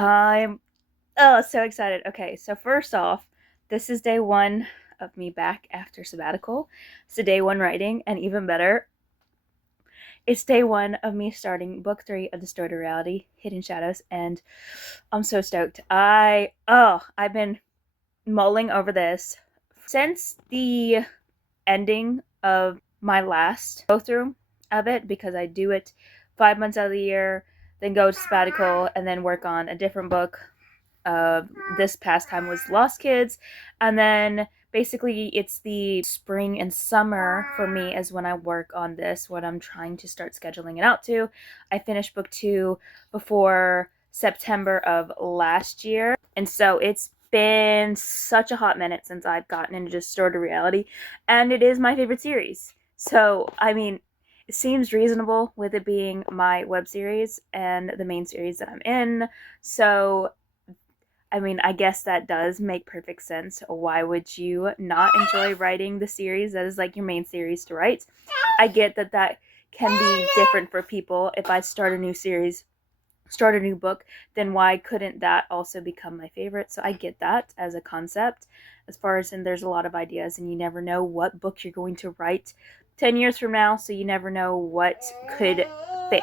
I'm so excited. Okay, so first off, this is day one of me back after sabbatical. So day one writing, and even better, it's day one of me starting book three of Distorted Reality, Hidden Shadows, and I'm so stoked. I've been mulling over this since the ending of my last go through of it, because I do it 5 months out of the year, then go to sabbatical, and then work on a different book. This past time was Lost Kids, and then basically it's the spring and summer for me is when I work on this, what I'm trying to start scheduling it out to. I finished book two before September of last year, and so it's been such a hot minute since I've gotten into Distorted Reality, and it is my favorite series. So, I mean, it seems reasonable with it being my web series and the main series that I'm in. So, I mean, I guess that does make perfect sense. Why would you not enjoy writing the series that is like your main series to write? I get that that can be different for people. If I start a new series, start a new book, then why couldn't that also become my favorite? So I get that as a concept. As far as, and there's a lot of ideas, and you never know what book you're going to write 10 years from now, so you never know what could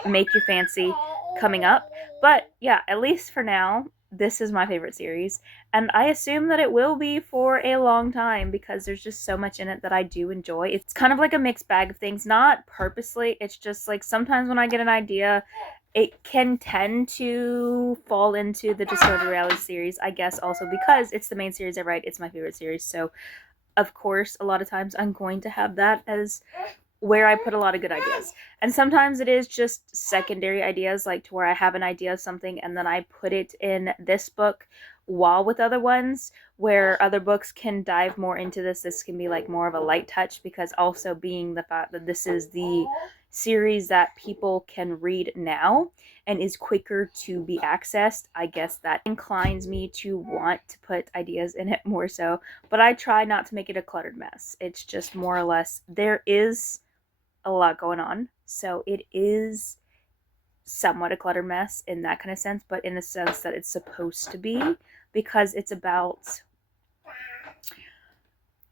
make your fancy coming up. But yeah, at least for now, this is my favorite series, and I assume that it will be for a long time because there's just so much in it that I do enjoy. It's kind of like a mixed bag of things, not purposely. It's just like sometimes when I get an idea, it can tend to fall into the Distorted Reality series, I guess, also because it's the main series I write. It's my favorite series. So, of course, a lot of times I'm going to have that as where I put a lot of good ideas. And sometimes it is just secondary ideas, like to where I have an idea of something and then I put it in this book while with other ones, where other books can dive more into this. This can be like more of a light touch, because also being the fact that this is the series that people can read now and is quicker to be accessed, I guess that inclines me to want to put ideas in it more so. But I try not to make it a cluttered mess. It's just more or less, there is a lot going on, so it is somewhat a cluttered mess in that kind of sense, but in the sense that it's supposed to be, because it's about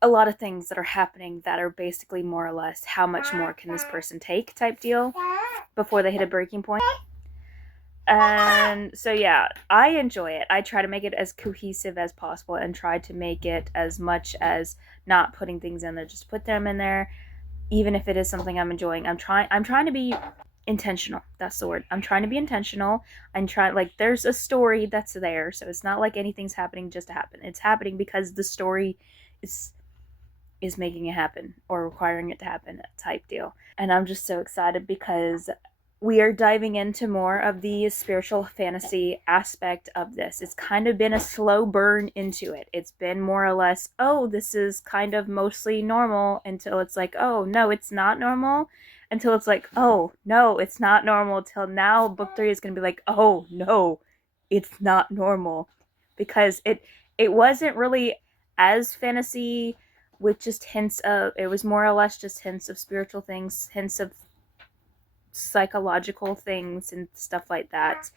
a lot of things that are happening that are basically more or less how much more can this person take type deal before they hit a breaking point. And so yeah, I enjoy it. I try to make it as cohesive as possible and try to make it as much as not putting things in there, just put them in there. Even if it is something I'm enjoying, I'm trying to be intentional. That's the word. I'm trying to be intentional. I'm trying, like, there's a story that's there, so it's not like anything's happening just to happen. It's happening because the story is making it happen or requiring it to happen type deal. And I'm just so excited because we are diving into more of the spiritual fantasy aspect of this. It's kind of been a slow burn into it. It's been more or less, oh, this is kind of mostly normal, until it's like, oh, no, it's not normal. Until it's like, oh, no, it's not normal. Till now, book three is going to be like, oh, no, it's not normal. Because it wasn't really as fantasy with just hints of, it was more or less just hints of spiritual things, hints of psychological things and stuff like that.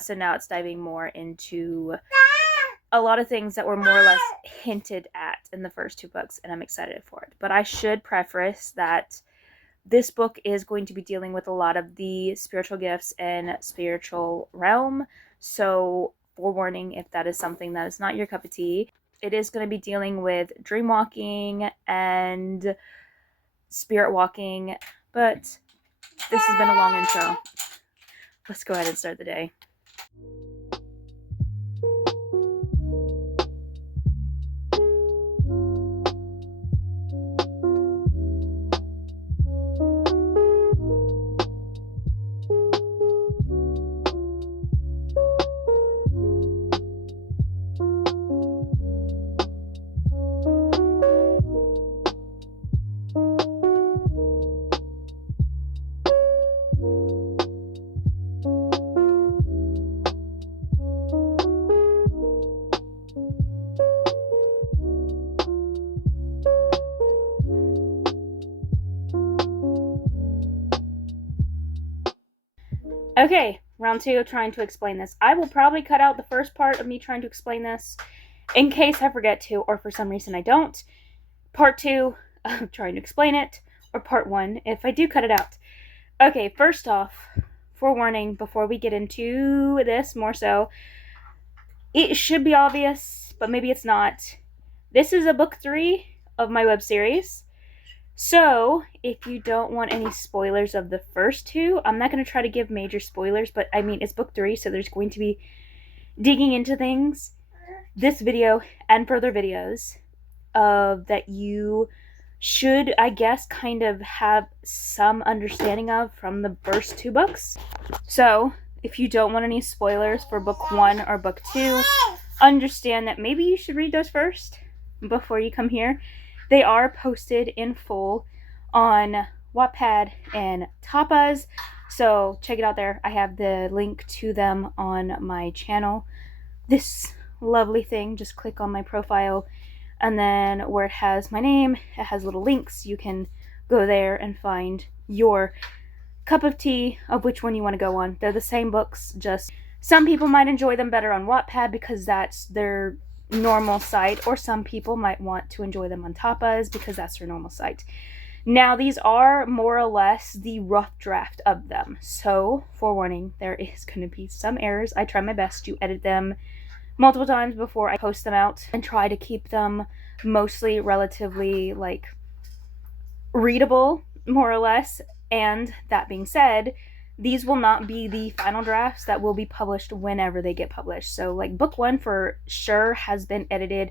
So now it's diving more into a lot of things that were more or less hinted at in the first two books, and I'm excited for it. But I should preface that this book is going to be dealing with a lot of the spiritual gifts and spiritual realm. So, forewarning, if that is something that is not your cup of tea, it is going to be dealing with dream walking and spirit walking. But this has been a long intro. Let's go ahead and start the day. Okay, round 2 of trying to explain this. I will probably cut out the first part of me trying to explain this in case I forget to, or for some reason I don't. Part 2 of trying to explain it, or part 1 if I do cut it out. Okay, first off, forewarning before we get into this more so, it should be obvious, but maybe it's not. This is a book 3 of my web series. So, if you don't want any spoilers of the first 2, I'm not going to try to give major spoilers, but I mean, it's book 3, so there's going to be digging into things. This video and further videos that you should, I guess, kind of have some understanding of from the first 2 books. So, if you don't want any spoilers for book 1 or book 2, understand that maybe you should read those first before you come here. They are posted in full on Wattpad and Tapas, so check it out there. I have the link to them on my channel. This lovely thing, just click on my profile, and then where it has my name, it has little links. You can go there and find your cup of tea of which one you want to go on. They're the same books, just some people might enjoy them better on Wattpad because that's their normal site, or some people might want to enjoy them on Tapas because that's their normal site. Now, these are more or less the rough draft of them, so forewarning, there is going to be some errors. I try my best to edit them multiple times before I post them out and try to keep them mostly relatively like readable, more or less. And that being said, these will not be the final drafts that will be published whenever they get published. So, like, book 1 for sure has been edited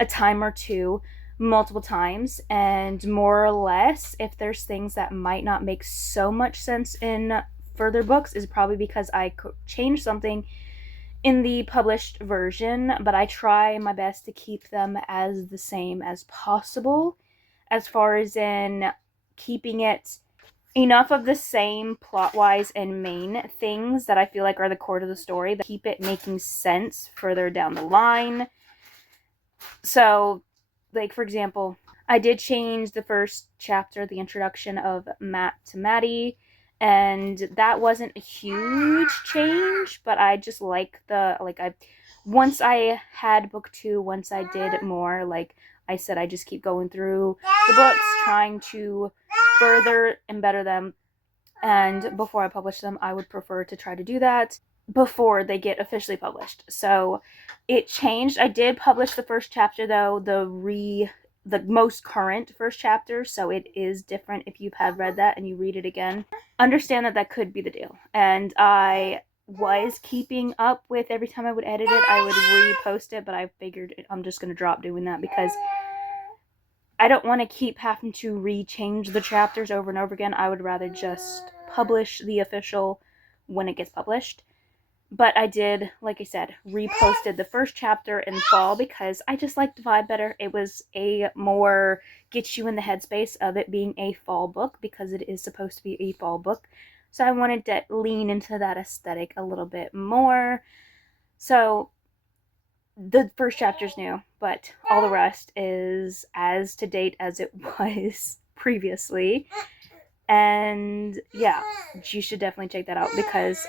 a time or two, multiple times, and more or less, if there's things that might not make so much sense in further books, is probably because I changed something in the published version, but I try my best to keep them as the same as possible, as far as in keeping it enough of the same plot-wise and main things that I feel like are the core to the story that keep it making sense further down the line. So, like, for example, I did change the first chapter, the introduction of Matt to Maddie, and that wasn't a huge change, but I just like once I had book 2, once I did more, like I said, I just keep going through the books, trying to further and better them, and before I publish them, I would prefer to try to do that before they get officially published. So it changed. I did publish the first chapter, though, the most current first chapter, so it is different if you have read that and you read it again. Understand that could be the deal, and I was keeping up with every time I would edit it, I would repost it, but I figured I'm just going to drop doing that because I don't want to keep having to re-change the chapters over and over again. I would rather just publish the official when it gets published. But I did, like I said, reposted the first chapter in fall because I just liked the vibe better. It was a more get you in the headspace of it being a fall book because it is supposed to be a fall book. So I wanted to lean into that aesthetic a little bit more. So the first chapter's new, but all the rest is as to date as it was previously. And yeah, you should definitely check that out because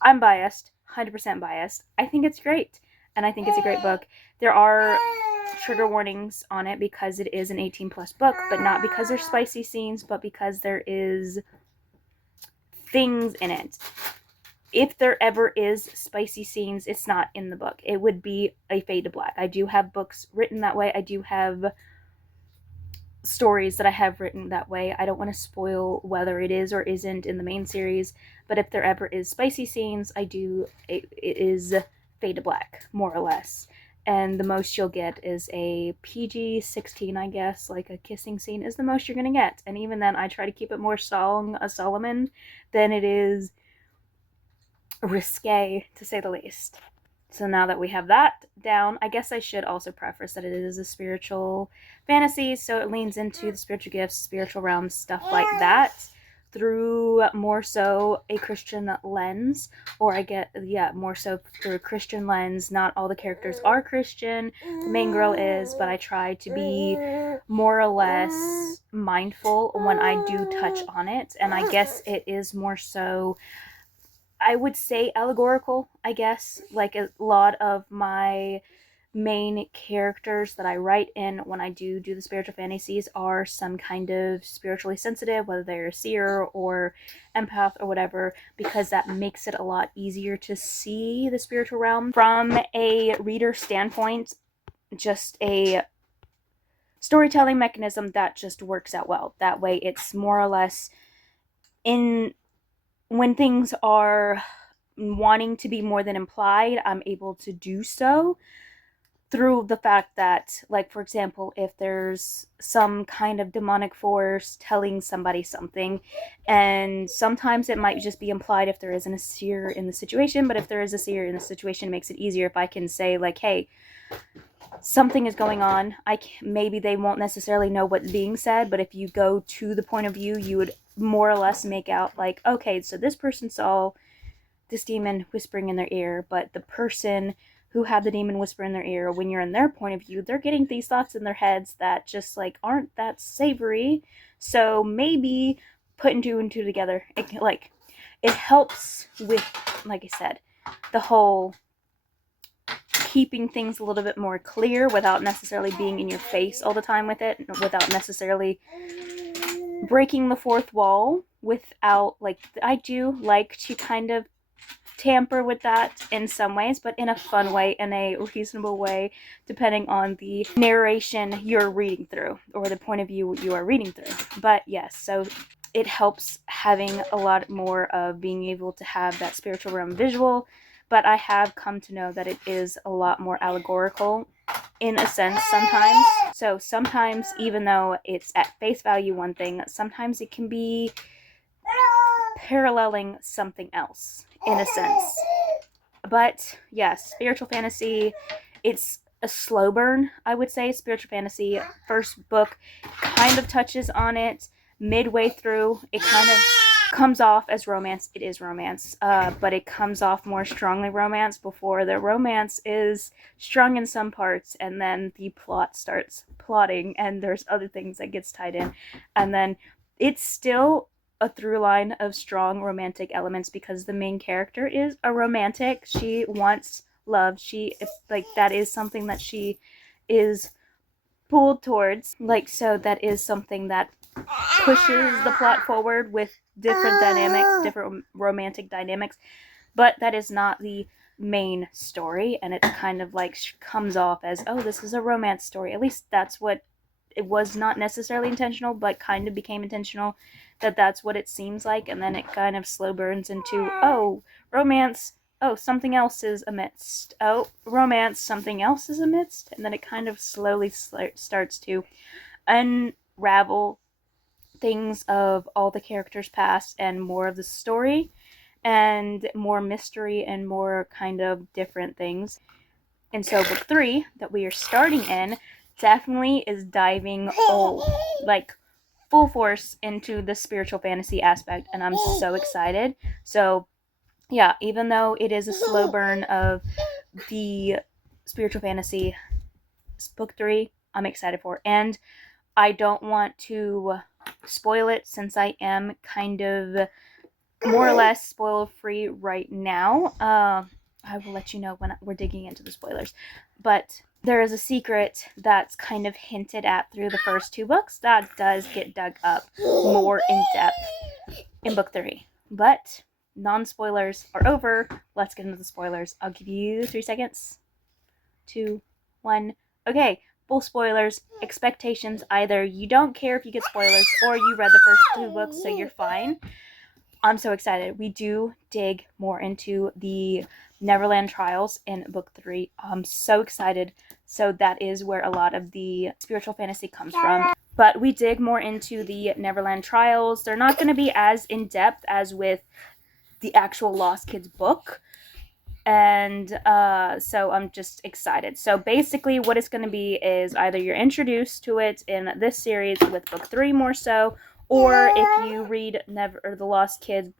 I'm biased, 100% biased. I think it's great, and I think it's a great book. There are trigger warnings on it because it is an 18+ book, but not because there's spicy scenes, but because there is things in it. If there ever is spicy scenes, it's not in the book. It would be a fade to black. I do have books written that way. I do have stories that I have written that way. I don't want to spoil whether it is or isn't in the main series, but if there ever is spicy scenes, it is fade to black, more or less. And the most you'll get is a PG-16, I guess, like a kissing scene is the most you're going to get. And even then, I try to keep it more Song of Solomon than it is risque, to say the least. So now that we have that down, I guess I should also preface that it is a spiritual fantasy, so it leans into the spiritual gifts, spiritual realms, stuff like that, through more so a Christian lens, or more so through a Christian lens. Not all the characters are Christian, the main girl is, but I try to be more or less mindful when I do touch on it, and I guess it is more so I would say allegorical, I guess. Like a lot of my main characters that I write in when I do the spiritual fantasies are some kind of spiritually sensitive, whether they're a seer or empath or whatever, because that makes it a lot easier to see the spiritual realm from a reader standpoint. Just a storytelling mechanism that just works out well. That way, it's more or less in when things are wanting to be more than implied, I'm able to do so through the fact that, like, for example, if there's some kind of demonic force telling somebody something, and sometimes it might just be implied if there isn't a seer in the situation, but if there is a seer in the situation, it makes it easier if I can say, like, hey, something is going on. Maybe they won't necessarily know what's being said, but if you go to the point of view, you would more or less make out, like, okay, so this person saw this demon whispering in their ear, but the person who had the demon whisper in their ear, when you're in their point of view, they're getting these thoughts in their heads that just like aren't that savory. So maybe putting two and two together, it helps with, like I said, the whole keeping things a little bit more clear without necessarily being in your face all the time with it, without necessarily breaking the fourth wall, without, like, I do like to kind of tamper with that in some ways, but in a fun way, in a reasonable way, depending on the narration you're reading through or the point of view you are reading through. But yes, so it helps having a lot more of being able to have that spiritual realm visual, but I have come to know that it is a lot more allegorical in a sense sometimes. So sometimes, even though it's at face value one thing, sometimes it can be paralleling something else in a sense. But yes, spiritual fantasy, it's a slow burn, I would say. Spiritual fantasy, first book kind of touches on it. Midway through, it kind of comes off as romance. It is romance, but it comes off more strongly romance before the romance is strong in some parts, and then the plot starts plotting, and there's other things that gets tied in, and then it's still a through line of strong romantic elements because the main character is a romantic. She wants love. That is something that she is pulled towards. Like, so that is something that pushes the plot forward with different dynamics, different romantic dynamics, but that is not the main story, and it kind of like comes off as, oh, this is a romance story. At least that's what it was, not necessarily intentional, but kind of became intentional, that's what it seems like, and then it kind of slow burns into, oh, romance, oh, something else is amidst, oh, romance, something else is amidst, and then it kind of slowly starts to unravel things of all the characters past and more of the story and more mystery and more kind of different things. And so book 3 that we are starting in definitely is diving like full force into the spiritual fantasy aspect, and I'm so excited. So yeah, even though it is a slow burn of the spiritual fantasy, book 3 I'm excited for, and I don't want to spoil it since I am kind of more or less spoiler free right now. I will let you know when we're digging into the spoilers, but there is a secret that's kind of hinted at through the first 2 books that does get dug up more in depth in book 3. But non-spoilers are over. Let's get into the spoilers. I'll give you 3 seconds. 2, 1. Okay, full spoilers. Expectations: either you don't care if you get spoilers, or you read the first 2 books, so you're fine. I'm so excited. We do dig more into the Neverland Trials in book 3. I'm so excited. So that is where a lot of the spiritual fantasy comes from. But we dig more into the Neverland Trials. They're not going to be as in-depth as with the actual Lost Kids book. And so I'm just excited. So basically what it's going to be is either you're introduced to it in this series with book 3 more so, or if you read The Lost Kids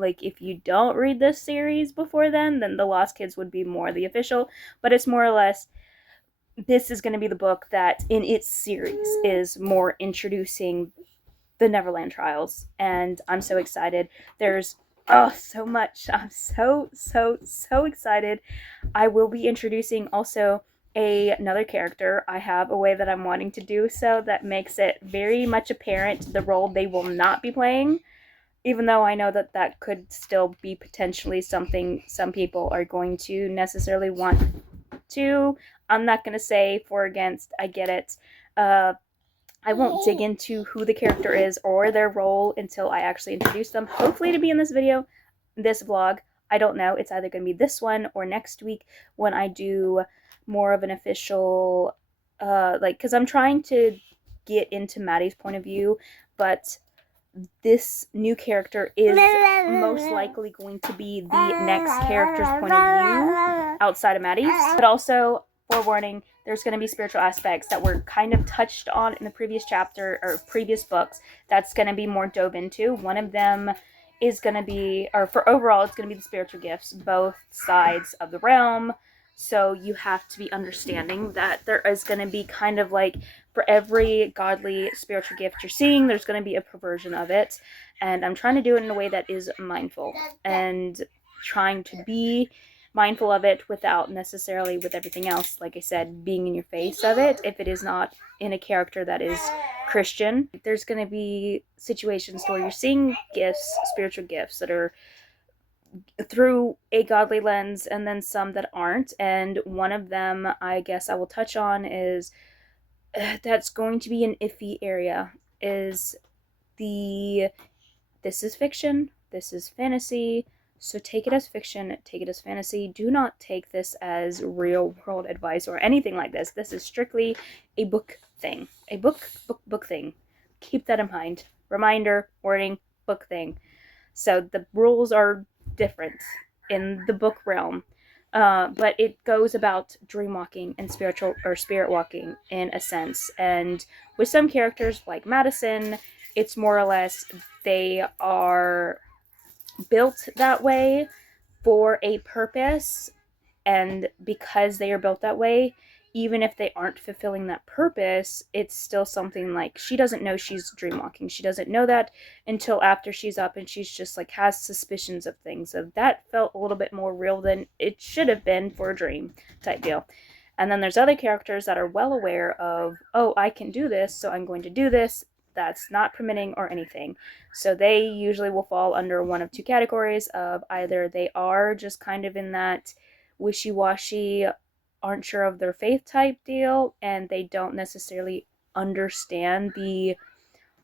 if you don't read this series before then the Lost Kids would be more the official, but it's more or less, this is going to be the book that in its series is more introducing the Neverland Trials, and I'm so excited. There's Oh, so much. I'm so excited. I will be introducing also another character. I have a way that I'm wanting to do so that makes it very much apparent the role they will not be playing, even though I know that that could still be potentially something some people are going to necessarily want to. I'm not going to say for or against. I get it. I won't dig into who the character is or their role until I actually introduce them. Hopefully to be in this video, this vlog. I don't know. It's either going to be this one or next week when I do more of an official, because I'm trying to get into Maddie's point of view, but this new character is most likely going to be the next character's point of view outside of Maddie's. But also, forewarning, there's going to be spiritual aspects that were kind of touched on in the previous chapter or previous books that's going to be more dove into. One of them is going to be, or for overall, it's going to be the spiritual gifts, both sides of the realm. So you have to be understanding that there is going to be kind of like, for every godly spiritual gift you're seeing, there's going to be a perversion of it. And I'm trying to do it in a way that is mindful and trying to be mindful of it without necessarily, with everything else, like I said, being in your face of it if it is not in a character that is Christian. There's going to be situations where you're seeing gifts, spiritual gifts that are through a godly lens, and then some that aren't. And one of them I guess I will touch on is that's going to be an iffy area, is this is fiction, this is fantasy, so take it as fiction, take it as fantasy. Do not take this as real world advice or anything like this. This is strictly a book thing. A book thing. Keep that in mind. Reminder, wording, book thing. So the rules are different in the book realm. But it goes about dream walking and spiritual or spirit walking in a sense. And with some characters like Madison, it's more or less they are built that way for a purpose, and because they are built that way, even if they aren't fulfilling that purpose, it's still something like she doesn't know she's dreamwalking. She doesn't know that until after she's up and she's just like has suspicions of things. So that felt a little bit more real than it should have been for a dream type deal. And then there's other characters that are well aware of, oh, I can do this, so I'm going to do this. That's not permitting or anything. So they usually will fall under one of two categories of either they are just kind of in that wishy-washy, aren't sure of their faith type deal, and they don't necessarily understand the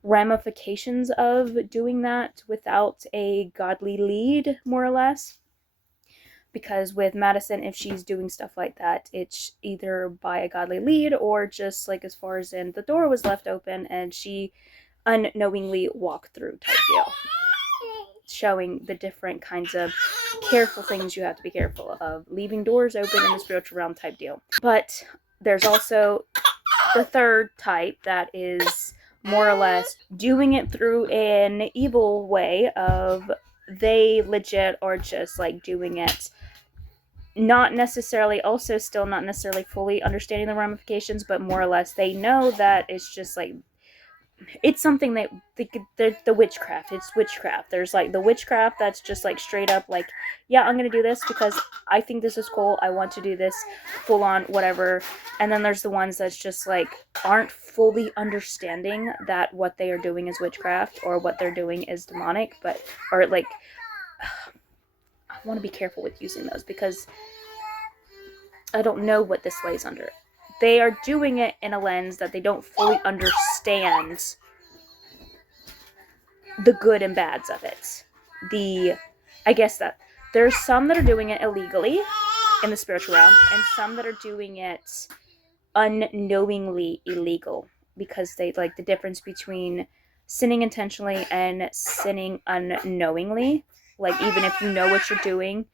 ramifications of doing that without a godly lead, more or less. Because with Madison, if she's doing stuff like that, it's either by a godly lead or just like as far as in the door was left open and she unknowingly walked through type deal. Showing the different kinds of careful things you have to be careful of, leaving doors open in the spiritual realm type deal. But there's also the third type that is more or less doing it through an evil way of they legit are just like doing it not necessarily, also still not necessarily fully understanding the ramifications, but more or less they know that it's just like it's something that the witchcraft, it's witchcraft. There's like the witchcraft that's just like straight up like, yeah, I'm gonna do this because I think this is cool, I want to do this full on whatever. And then there's the ones that's just like aren't fully understanding that what they are doing is witchcraft or what they're doing is demonic, but or like I want to be careful with using those because I don't know what this lays under. They are doing it in a lens that they don't fully understand the good and bads of it. I guess that there's some that are doing it illegally in the spiritual realm, and some that are doing it unknowingly illegal, because they like the difference between sinning intentionally and sinning unknowingly. Like even if you know what you're doing,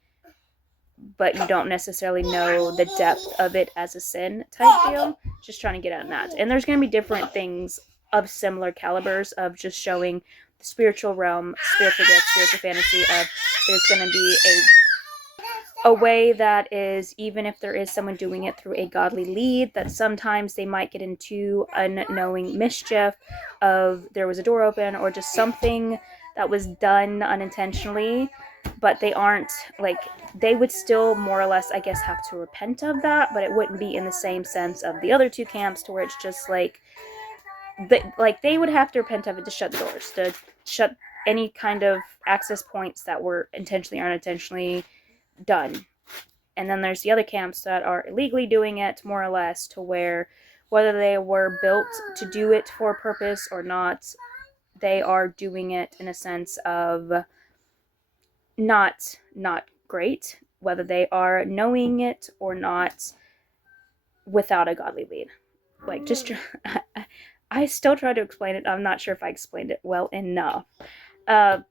but you don't necessarily know the depth of it as a sin type deal. Just trying to get at that. And there's going to be different things of similar calibers of just showing the spiritual realm, spiritual gift, spiritual fantasy of there's going to be a way that is, even if there is someone doing it through a godly lead, that sometimes they might get into unknowing mischief of there was a door open or just something that was done unintentionally, but they aren't, like, they would still more or less, I guess, have to repent of that, but it wouldn't be in the same sense of the other two camps, to where it's just like they would have to repent of it to shut the doors, to shut any kind of access points that were intentionally or unintentionally done. And then there's the other camps that are illegally doing it, more or less, to where whether they were built to do it for a purpose or not, they are doing it in a sense of not great, whether they are knowing it or not, without a godly lead. Like, just I still try to explain it. I'm not sure if I explained it well enough. But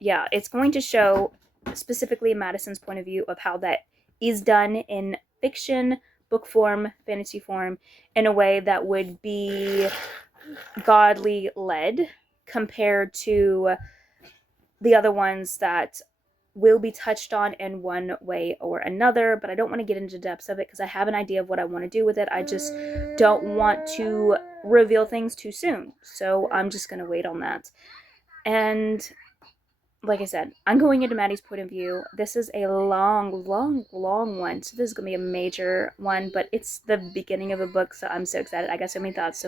yeah, it's going to show specifically Madison's point of view of how that is done in fiction, book form, fantasy form, in a way that would be godly led, compared to the other ones that will be touched on in one way or another. But I don't want to get into the depths of it because I have an idea of what I want to do with it. I just don't want to reveal things too soon, so I'm just going to wait on that. And like I said, I'm going into Maddie's point of view. This is a long one, so this is going to be a major one, but it's the beginning of a book, so I'm so excited. I got so many thoughts,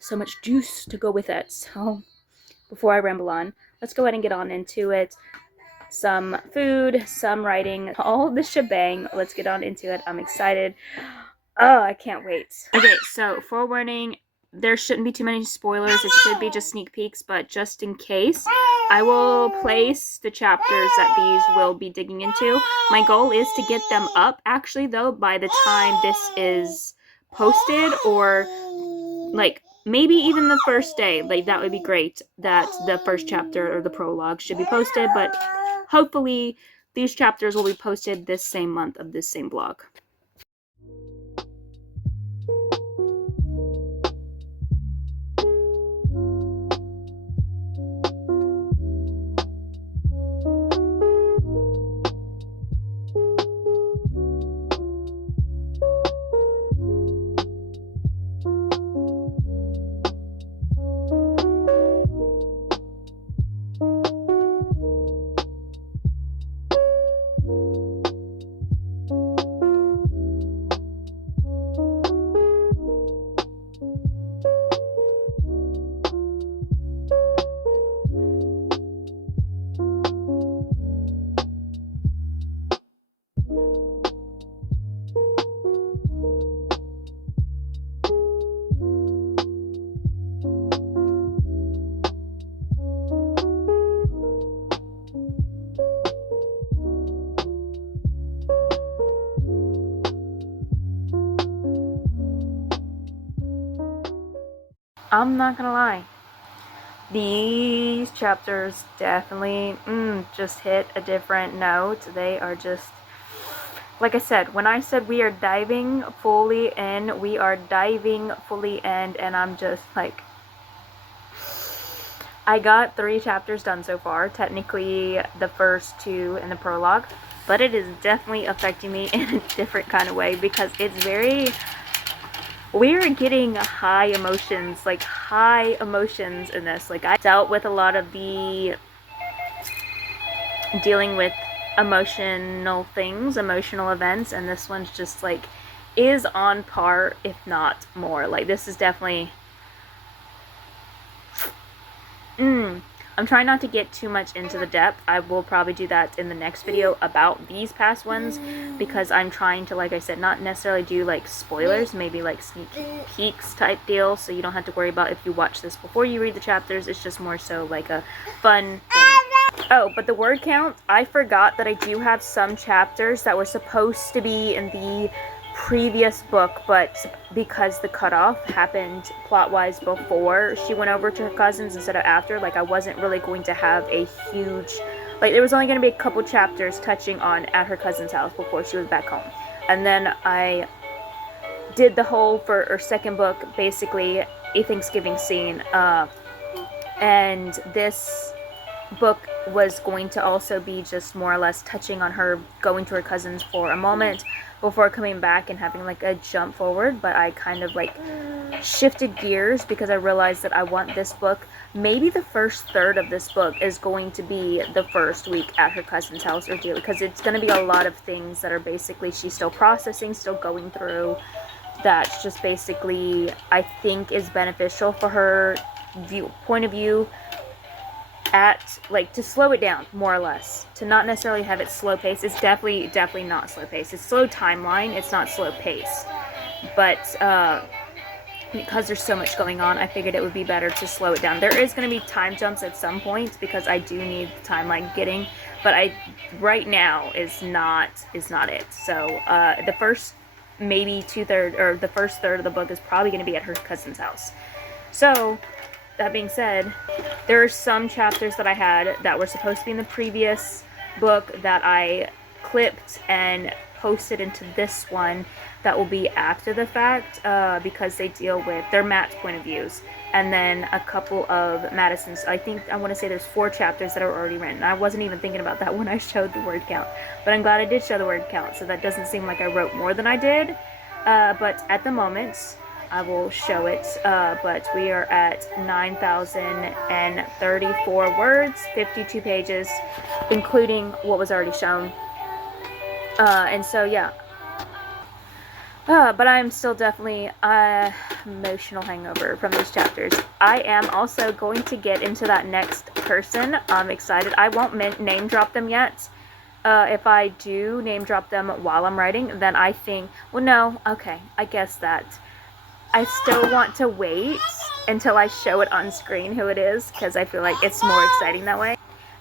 so much juice to go with it. So before I ramble on, let's go ahead and get on into it. Some food, some writing, all the shebang. Let's get on into it. I'm excited. Oh, I can't wait. Okay, so forewarning, there shouldn't be too many spoilers. It should be just sneak peeks, but just in case, I will place the chapters that these will be digging into. My goal is to get them up, actually, though, by the time this is posted, or like maybe even the first day. Like, that would be great, that the first chapter or the prologue should be posted, but hopefully these chapters will be posted this same month of this same blog. I'm not gonna lie, these chapters definitely just hit a different note. They are just, like I said, when I said we are diving fully in, we are diving fully in, and I'm just like, I got 3 chapters done so far, technically the first 2 in the prologue, but it is definitely affecting me in a different kind of way, because it's very, we're getting high emotions in this. Like, I dealt with a lot of the dealing with emotional things, emotional events, and this one's just like is on par, if not more. Like, this is definitely I'm trying not to get too much into the depth. I will probably do that in the next video about these past ones, because I'm trying to, like I said, not necessarily do like spoilers, maybe like sneak peeks type deal, so you don't have to worry about if you watch this before you read the chapters. It's just more so like a fun thing. Oh, but the word count, I forgot that I do have some chapters that were supposed to be in the previous book, but because the cutoff happened plot-wise before she went over to her cousins instead of after, like, I wasn't really going to have a huge, like, there was only going to be a couple chapters touching on at her cousin's house before she was back home. And then I did the whole, for her second book, basically a Thanksgiving scene, and this book was going to also be just more or less touching on her going to her cousins for a moment, before coming back and having like a jump forward, but I kind of like shifted gears because I realized that I want this book, maybe the first third of this book is going to be the first week at her cousin's house or deal, because it's going to be a lot of things that are basically she's still processing, still going through, that's just basically I think is beneficial for her point of view, at like to slow it down more or less, to not necessarily have it slow paced. It's definitely not slow paced. It's slow timeline, it's not slow pace, but because there's so much going on, I figured it would be better to slow it down. There is going to be time jumps at some point because I do need the timeline getting, but I right now is not it. So the first maybe the first third of the book is probably going to be at her cousin's house. So that being said, there are some chapters that I had that were supposed to be in the previous book that I clipped and posted into this one that will be after the fact, because they deal with their Matt's point of views, and then a couple of Madison's. I want to say there's 4 chapters that are already written. I wasn't even thinking about that when I showed the word count, but I'm glad I did show the word count, so that doesn't seem like I wrote more than I did. But at the moment, I will show it, but we are at 9,034 words, 52 pages, including what was already shown. And so, yeah. But I'm still definitely emotional hangover from these chapters. I am also going to get into that next person. I'm excited. I won't name drop them yet. If I do name drop them while I'm writing, then I think, well, no, okay, I guess that. I still want to wait until I show it on screen who it is, because I feel like it's more exciting that way.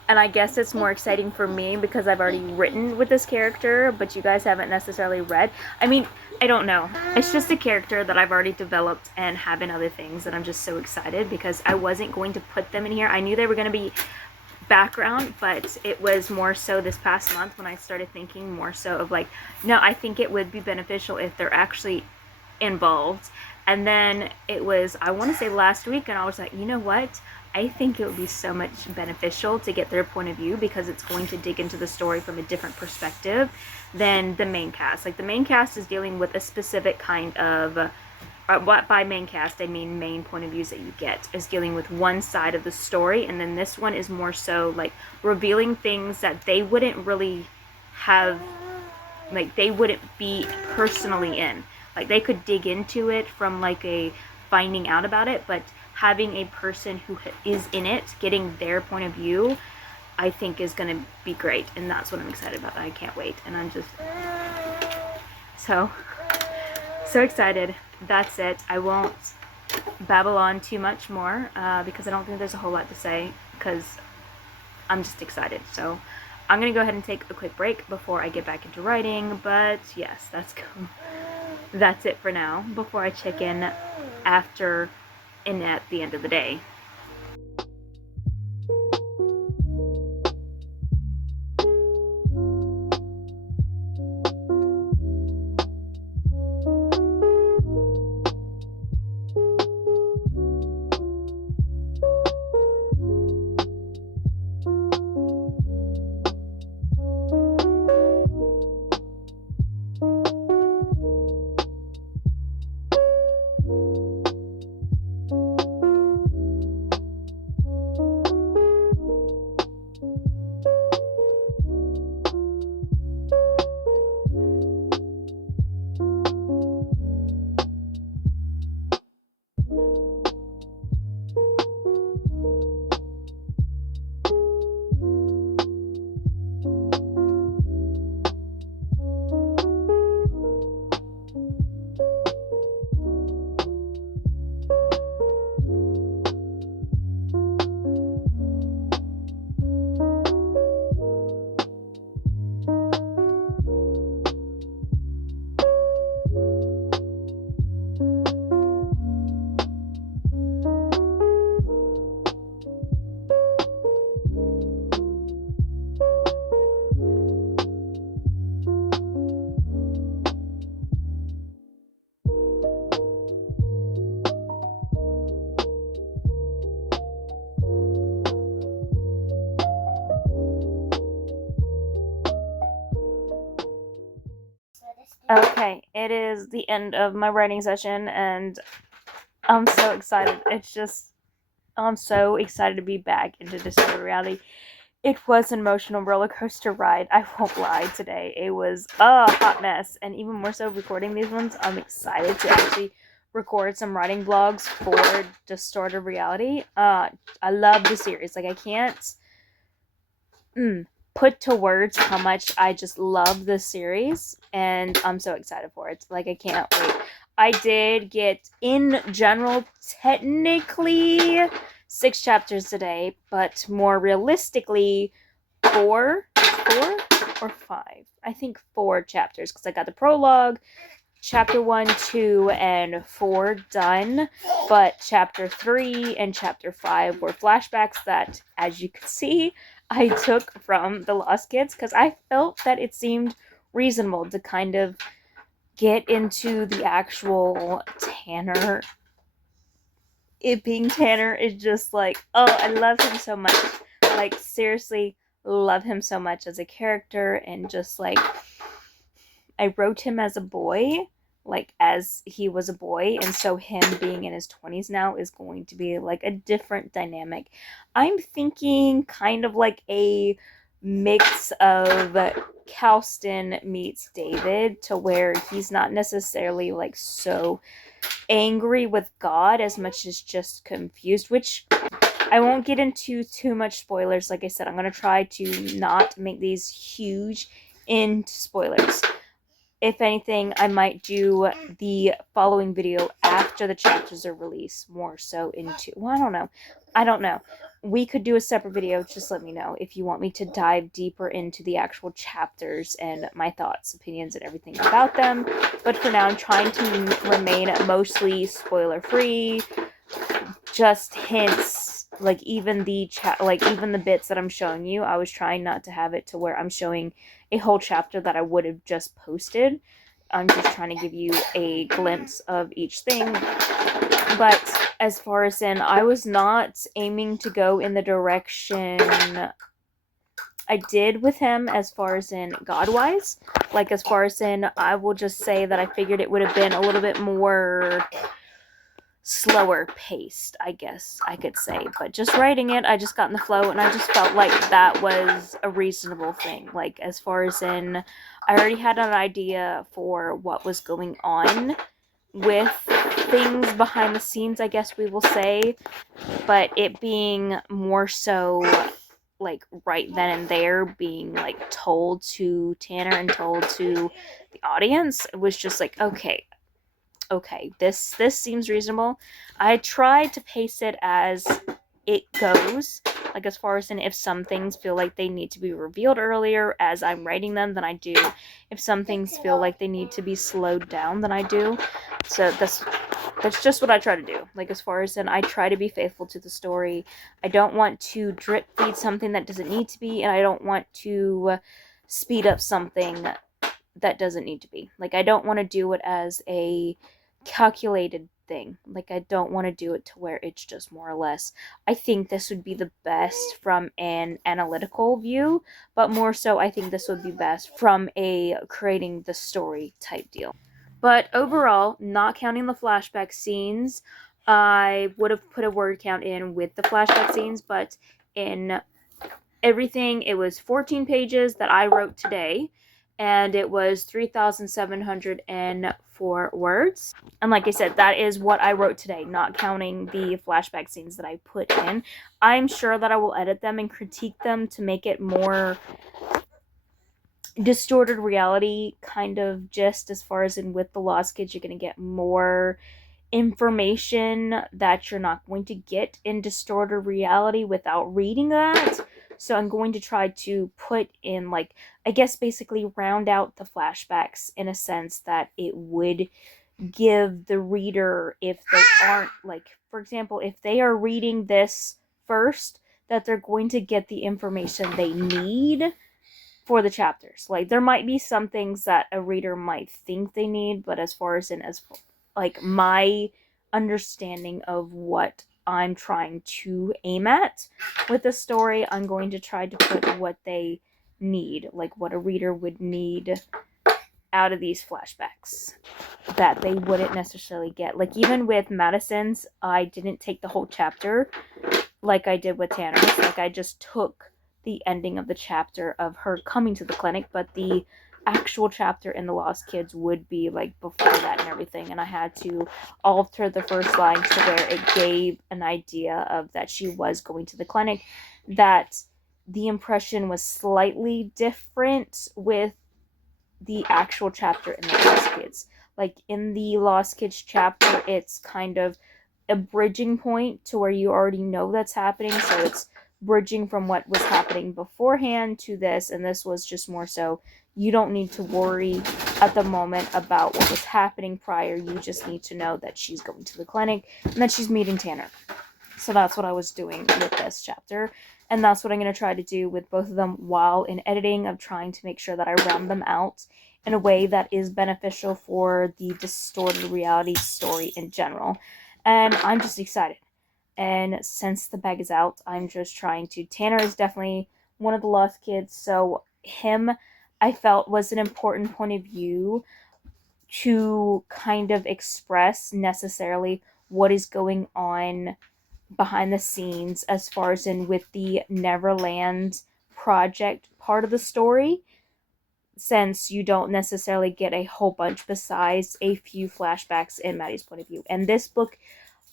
And I guess it's more exciting for me because I've already written with this character, but you guys haven't necessarily read. I mean, I don't know. It's just a character that I've already developed and have in other things, and I'm just so excited because I wasn't going to put them in here. I knew they were going to be background, but it was more so this past month when I started thinking more so of like, no, I think it would be beneficial if they're actually involved. And then it was, I want to say last week, and I was like, you know what? I think it would be so much beneficial to get their point of view because it's going to dig into the story from a different perspective than the main cast. Like the main cast is dealing with a specific kind of, what by main cast I mean main point of views that you get is dealing with one side of the story, and then this one is more so like revealing things that they wouldn't really have, like they wouldn't be personally in. Like they could dig into it from like a finding out about it, but having a person who is in it, getting their point of view, I think is going to be great. And that's what I'm excited about. I can't wait. And I'm just so excited. That's it. I won't babble on too much more because I don't think there's a whole lot to say because I'm just excited. So I'm going to go ahead and take a quick break before I get back into writing. But yes, that's it for now before I check in after and at the end of the day. Okay, it is the end of my writing session, and I'm so excited. I'm so excited to be back into Distorted Reality. It was an emotional roller coaster ride. I won't lie today. It was a hot mess, and even more so recording these ones, I'm excited to actually record some writing vlogs for Distorted Reality. I love the series. Like, I can't put to words how much I just love this series, and I'm so excited for it. Like, I can't wait. I did get, in general, technically 6 chapters today, but more realistically, four or five. I think 4 chapters, because I got the prologue, chapter 1, 2, and 4 done, but chapter 3 and chapter 5 were flashbacks that, as you can see, I took from The Lost Kids, because I felt that it seemed reasonable to kind of get into the actual Tanner. It being Tanner is just like, oh, I love him so much. Like, seriously, love him so much as a character, and just like, I wrote him as a boy, like as he was a boy, and so him being in his 20s now is going to be like a different dynamic. I'm thinking kind of like a mix of Calston meets David, to where he's not necessarily like so angry with God as much as just confused, which I won't get into too much spoilers. Like I said, I'm going to try to not make these huge into spoilers. If anything, I might do the following video after the chapters are released, more so into, well, I don't know. We could do a separate video. Just let me know if you want me to dive deeper into the actual chapters and my thoughts, opinions, and everything about them. But for now, I'm trying to remain mostly spoiler free, just hints. Like, even even the bits that I'm showing you, I was trying not to have it to where I'm showing a whole chapter that I would have just posted. I'm just trying to give you a glimpse of each thing. But as far as in, I was not aiming to go in the direction I did with him as far as in God-wise. Like, as far as in, I will just say that I figured it would have been a little bit more slower paced, I guess I could say. But just writing it, I just got in the flow, and I just felt like that was a reasonable thing. Like, as far as in, I already had an idea for what was going on with things behind the scenes, I guess we will say, but it being more so like right then and there, being like told to Tanner and told to the audience, it was just like, okay, this seems reasonable. I tried to pace it as it goes, like, as far as in, if some things feel like they need to be revealed earlier as I'm writing them, then I do. If some things feel like they need to be slowed down, then I do. So that's just what I try to do. Like, as far as in, I try to be faithful to the story. I don't want to drip feed something that doesn't need to be, and I don't want to speed up something that doesn't need to be. Like, I don't want to do it as a calculated thing. Like, I don't want to do it to where it's just more or less, I think this would be the best from an analytical view, but more so, I think this would be best from a creating the story type deal. But overall, not counting the flashback scenes, I would have put a word count in with the flashback scenes, but in everything, it was 14 pages that I wrote today, and it was 3,704 words. And like I said, that is what I wrote today, not counting the flashback scenes that I put in. I'm sure that I will edit them and critique them to make it more Distorted Reality, kind of, just as far as in with The Lost Kids, you're going to get more information that you're not going to get in Distorted Reality without reading that. So I'm going to try to put in, like, I guess basically round out the flashbacks in a sense that it would give the reader, if they aren't, like, for example, if they are reading this first, that they're going to get the information they need for the chapters. Like, there might be some things that a reader might think they need, but as far as in, as like, my understanding of what I'm trying to aim at with the story, I'm going to try to put what they need, like what a reader would need out of these flashbacks that they wouldn't necessarily get. Like, even with Madison's, I didn't take the whole chapter like I did with Tanner's. Like, I just took the ending of the chapter of her coming to the clinic, but the actual chapter in The Lost Kids would be like before that and everything, and I had to alter the first line to where it gave an idea of that she was going to the clinic, that the impression was slightly different with the actual chapter in The Lost Kids. Like, in the Lost Kids chapter, it's kind of a bridging point to where you already know that's happening, so it's bridging from what was happening beforehand to this, and this was just more so you don't need to worry at the moment about what was happening prior. You just need to know that she's going to the clinic and that she's meeting Tanner. So that's what I was doing with this chapter, and that's what I'm going to try to do with both of them while in editing, of trying to make sure that I round them out in a way that is beneficial for the distorted reality story in general. And I'm just excited. And since the bag is out, I'm just trying to... Tanner is definitely one of the Lost Kids, so him, I felt, was an important point of view to kind of express necessarily what is going on behind the scenes, as far as in with the Neverland project part of the story, since you don't necessarily get a whole bunch besides a few flashbacks in Maddie's point of view. And this book,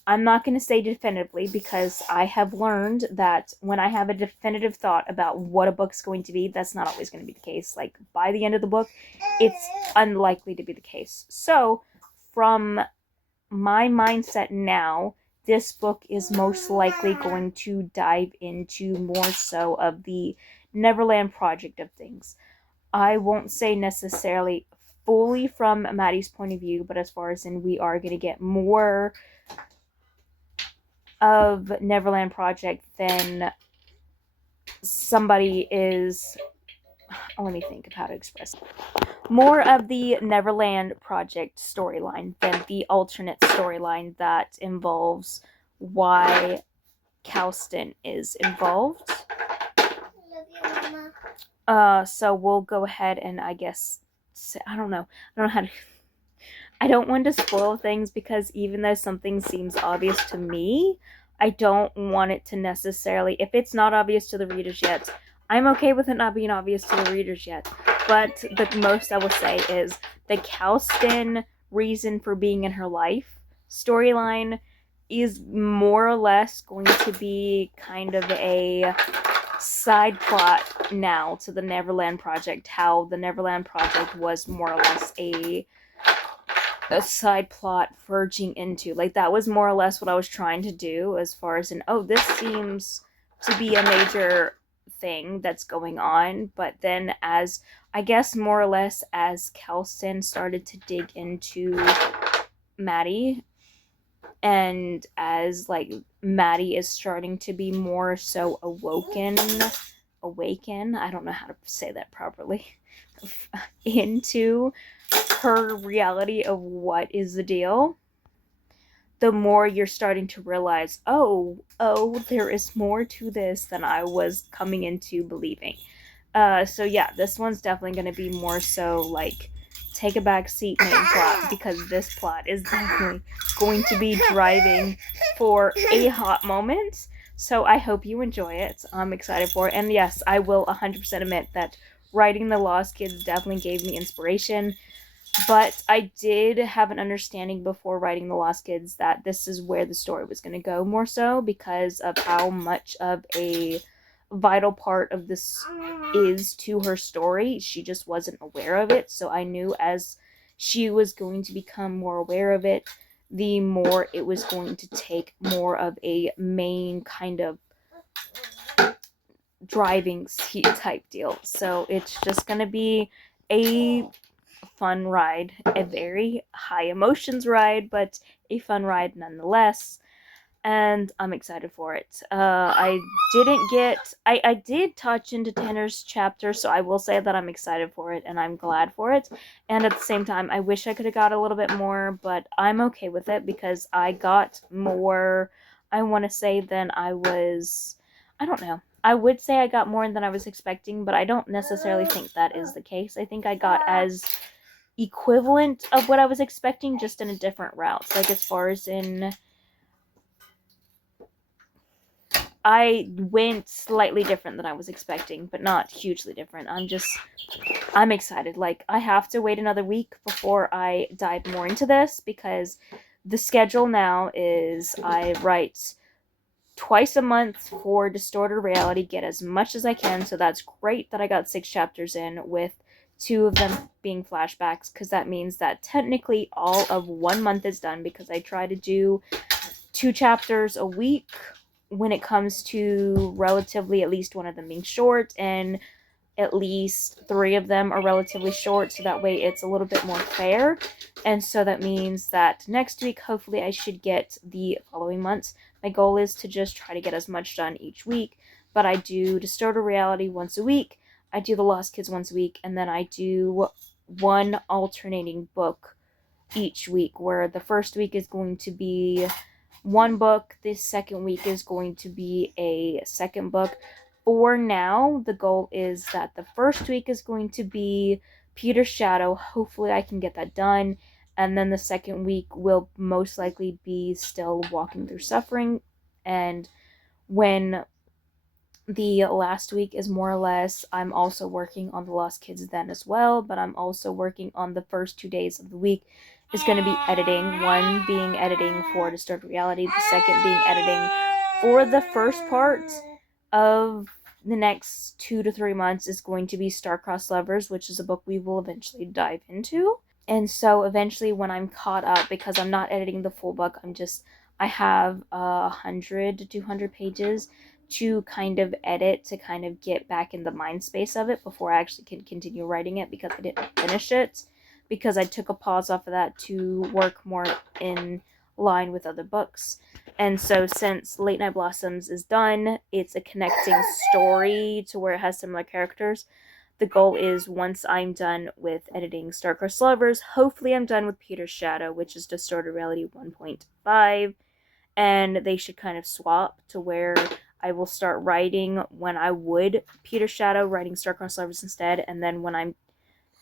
I'm not going to say definitively, because I have learned that when I have a definitive thought about what a book's going to be, that's not always going to be the case. Like, by the end of the book, it's unlikely to be the case. So, from my mindset now, this book is most likely going to dive into more so of the Neverland project of things. I won't say necessarily fully from Maddie's point of view, but as far as in, we are going to get more of Neverland project than somebody is... let me think of how to express it. More of the Neverland project storyline than the alternate storyline that involves why Calston is involved. So we'll go ahead and, I guess, I don't know how to... I don't want to spoil things, because even though something seems obvious to me, I don't want it to necessarily... if it's not obvious to the readers yet, I'm okay with it not being obvious to the readers yet. But the most I will say is the Calston reason for being in her life storyline is more or less going to be kind of a side plot now to the Neverland project. How the Neverland project was more or less a side plot verging into, like, that was more or less what I was trying to do, as far as in, oh, this seems to be a major thing that's going on. But then, as I guess more or less as Calston started to dig into Maddie, and as like Maddie is starting to be more so awaken, I don't know how to say that properly, into her reality of what is the deal, the more you're starting to realize, oh, there is more to this than I was coming into believing. So yeah, this one's definitely going to be more so like take a back seat main plot, because this plot is definitely going to be driving for a hot moment. So I hope you enjoy it. I'm excited for it. And yes, I will 100% admit that writing The Lost Kids definitely gave me inspiration. But I did have an understanding before writing The Lost Kids that this is where the story was going to go, more so because of how much of a vital part of this is to her story. She just wasn't aware of it. So I knew as she was going to become more aware of it, the more it was going to take more of a main kind of driving seat type deal. So it's just going to be a fun ride, a very high emotions ride, but a fun ride nonetheless, and I'm excited for it. I did touch into Tanner's chapter, so I will say that I'm excited for it and I'm glad for it, and at the same time I wish I could have got a little bit more, but I'm okay with it because I got more, I want to say, than I was... I don't know. I would say I got more than I was expecting, but I don't necessarily think that is the case. I think I got as equivalent of what I was expecting, just in a different route. Like, as far as in, I went slightly different than I was expecting, but not hugely different. I'm excited. Like, I have to wait another week before I dive more into this, because the schedule now is I write twice a month for Distorted Reality, get as much as I can. So that's great that I got 6 chapters in, with 2 of them being flashbacks, because that means that technically all of 1 month is done, because I try to do 2 chapters a week when it comes to relatively at least one of them being short, and at least 3 of them are relatively short, so that way it's a little bit more fair. And so that means that next week, hopefully, I should get the following months. My goal is to just try to get as much done each week, but I do Distorted Reality once a week, I do The Lost Kids once a week, and then I do one alternating book each week, where the first week is going to be one book, the second week is going to be a second book. For now, the goal is that the first week is going to be Peter's Shadow. Hopefully I can get that done. And then the second week will most likely be still Walking Through Suffering. And when the last week is more or less, I'm also working on The Lost Kids then as well, but I'm also working on the first 2 days of the week is going to be editing. One being editing for Distorted Reality, the second being editing for the first part of the next 2 to 3 months is going to be Star-Crossed Lovers, which is a book we will eventually dive into. And so eventually, when I'm caught up, because I'm not editing the full book, I have 100 to 200 pages to kind of edit, to kind of get back in the mind space of it before I actually can continue writing it, because I didn't finish it, because I took a pause off of that to work more in line with other books. And so since Late Night Blossoms is done, it's a connecting story to where it has similar characters. The goal is, once I'm done with editing Star-Crossed Lovers, hopefully I'm done with Peter's Shadow, which is Distorted Reality 1.5, and they should kind of swap to where I will start writing when I would Peter's Shadow, writing Star-Crossed Lovers instead, and then when I'm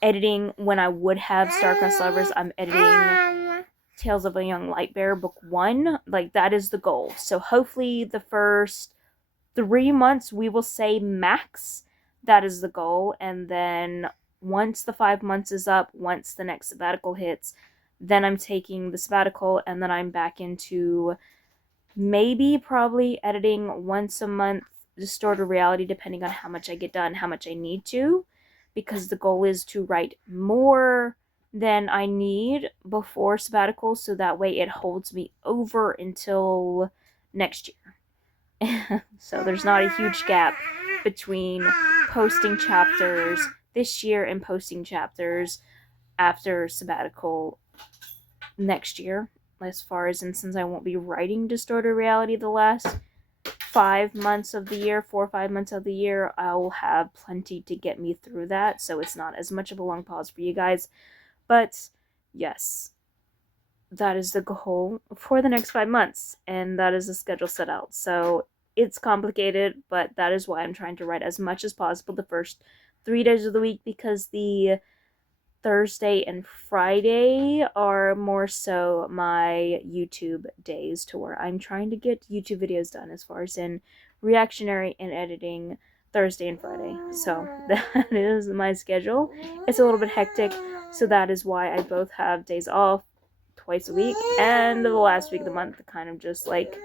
editing, when I would have Star-Crossed Lovers, I'm editing Tales of a Young Lightbearer book 1. Like, that is the goal. So hopefully the first 3 months, we will say max, that is the goal. And then once the 5 months is up, once the next sabbatical hits, then I'm taking the sabbatical, and then I'm back into maybe probably editing once a month Distorted Reality, depending on how much I get done, how much I need to, because the goal is to write more than I need before sabbatical, so that way it holds me over until next year. So there's not a huge gap between posting chapters this year and posting chapters after sabbatical next year. As far as, and since I won't be writing Distorted Reality the last 5 months of the year, 4 or 5 months of the year, I'll have plenty to get me through that, so it's not as much of a long pause for you guys. But yes, that is the goal for the next 5 months, and that is the schedule set out. So it's complicated, but that is why I'm trying to write as much as possible the first 3 days of the week, because the Thursday and Friday are more so my YouTube days, to where I'm trying to get YouTube videos done, as far as in reactionary and editing, Thursday and Friday. So that is my schedule. It's a little bit hectic, so that is why I both have days off twice a week, and the last week of the month to kind of just like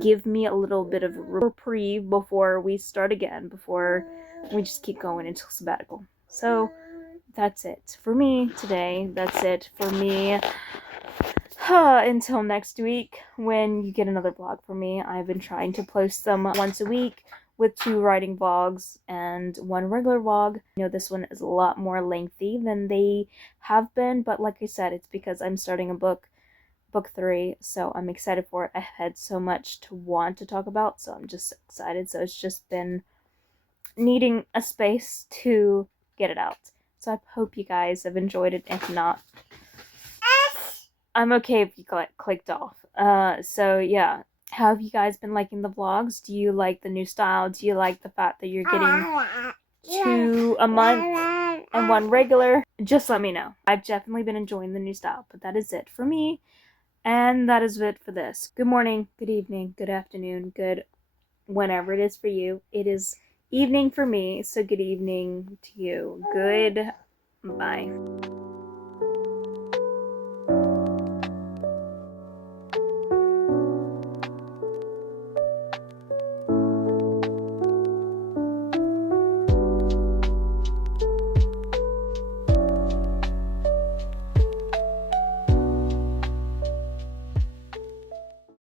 give me a little bit of reprieve before we start again, before we just keep going until sabbatical. So that's it for me today. That's it for me. Until next week, when you get another vlog from me. I've been trying to post them once a week, with 2 writing vlogs and 1 regular vlog. I know this one is a lot more lengthy than they have been, but like I said, it's because I'm starting a book 3, so I'm excited for it. I had so much to want to talk about, so I'm just excited. So it's just been needing a space to get it out. So I hope you guys have enjoyed it. If not, I'm okay if you clicked off. So yeah, how have you guys been liking the vlogs? Do you like the new style? Do you like the fact that you're getting 2 a month? and one regular, just let me know. I've definitely been enjoying the new style, but that is it for me. And that is it for this. Good morning, good evening, good afternoon, good whenever it is for you. It is evening for me, so good evening to you. Good bye.